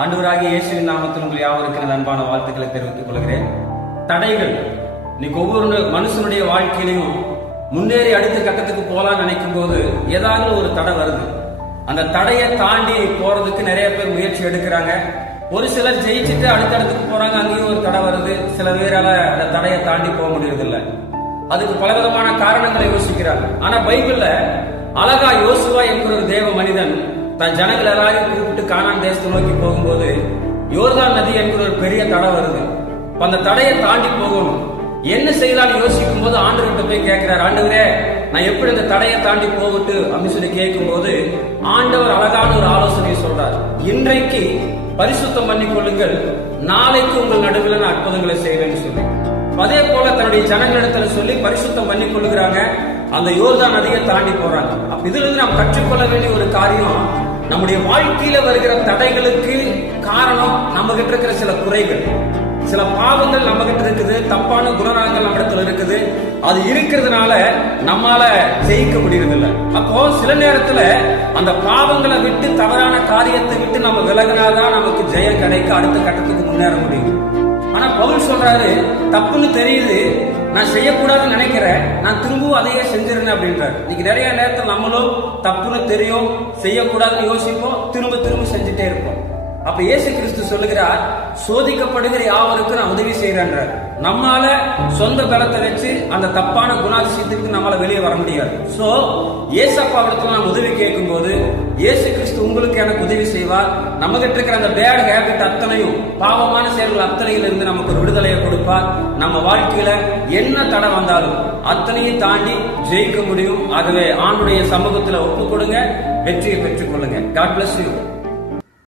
ஆண்டவராகிய இயேசுவின் நாமத்தில் உங்கள் யாவருக்கு எனது அன்பான வாழ்த்துக்களை தெரிவித்துக் கொள்கிறேன். தடைகள். இன்னைக்கு ஒவ்வொரு மனுஷனுடைய வாழ்க்கையிலையும் முன்னேறி அடுத்த கட்டத்துக்கு போகலாம்னு நினைக்கும் போது ஏதாவது ஒரு தடை வருது. அந்த தடையை தாண்டி போறதுக்கு நிறைய பேர் முயற்சி எடுக்கிறாங்க. ஒரு சிலர் ஜெயிச்சுட்டு அடுத்த இடத்துக்கு போறாங்க அங்கேயும் ஒரு தடை வருது. சில பேரால அந்த தடையை தாண்டி போக முடியறதில்ல. அதுக்கு பலவிதமான காரணங்களை யோசிக்கிறாங்க. ஆனா பைபிள்ல அழகா யோசுவா என்கிற ஒரு தேவ மனிதன் தன் ஜனங்கள் எல்லாரையும் கூப்பிட்டு கானான் தேசத்தை நோக்கி போகும்போது யோர்தான் நதி என்கிற ஒரு பெரிய தடை வருது. அந்த தடையை தாண்டி போகணும். என்ன செய்யலாம்னு யோசிக்கும் போது ஆண்டவர்கிட்ட போய் கேட்கிறார் ஆண்டவரே நான் எப்படி இந்த தடையை தாண்டி போகட்டு? அப்படின்னு சொல்லி கேட்கும் போது ஆண்டவர் அழகான ஒரு ஆலோசனையை சொல்றார். இன்றைக்கு பரிசுத்தம் பண்ணி கொள்ளுங்கள். நாளைக்கு உங்கள் நடுவில் நான் அற்புதங்களை செய்வேன்னு சொல்லி. அதே போல தன்னுடைய ஜனங்களிடத்துல சொல்லி பரிசுத்தம் பண்ணி கொள்ளுகிறாங்க. அந்த யோர்தான் நதியை தாண்டி போறாங்க. அப்ப இதுல இருந்து நாம் கற்றுக்கொள்ள வேண்டிய ஒரு காரியம் நம்முடைய வாழ்க்கையில வருகிற தடைகளுக்கு காரணம் நம்ம கிட்ட இருக்கிற சில குறைகள். சில பாவங்கள் நம்ம கிட்ட இருக்குது தப்பான குணநலங்கள் நம்ம இடத்துல இருக்குது. அது இருக்கிறதுனால நம்மால ஜெயிக்க முடியறதில்ல. அப்போ சில நேரத்துல அந்த பாவங்களை விட்டு தவறான காரியத்தை விட்டு நம்ம விலகினாதான் நமக்கு ஜெயம் கிடைக்க அடுத்த கட்டத்துக்கு முன்னேற முடியும். ஆனா பவுல் சொல்றாரு தப்புன்னு தெரியுது நான் செய்யக்கூடாதுன்னு நினைக்கிறேன் நான் திரும்பவும் அதையே செஞ்சிருந்தேன் அப்படின்றாரு. இன்னைக்கு நிறைய நேரத்தில் நம்மளும் தப்புன்னு தெரியும் செய்யக்கூடாதுன்னு யோசிப்போம் திரும்ப திரும்ப செஞ்சுட்டே இருப்போம். அப்ப இயேசு கிறிஸ்து சொல்லுகிறார் சோதிக்கப்படுகிற யாவருக்கு நான் உதவி செய்யறேன்றார் நம்மால சொந்த பலத்தை வச்சு அந்த தப்பான குணாதிசயத்திற்கு நம்மளால வெளியே வர முடியாது. சோ ஏசப்பா இடத்துல நாம் உதவி கேட்கும் போது இயேசு கிறிஸ்து உங்களுக்கு எனக்கு உதவி செய்வார். நம்ம கிட்ட இருக்கிற அந்த பேட் ஹேபிட் அத்தனையும் பாவமான செயல்கள் அத்தனையில இருந்து நமக்கு ஒரு விடுதலையை கொடுப்பார். நம்ம வாழ்க்கையில என்ன தடை வந்தாலும் அத்தனையும் தாண்டி ஜெயிக்க முடியும். ஆகவே ஆண்டுடைய சமூகத்துல ஒப்பு கொடுங்க வெற்றியை பெற்றுக் கொள்ளுங்க. God bless you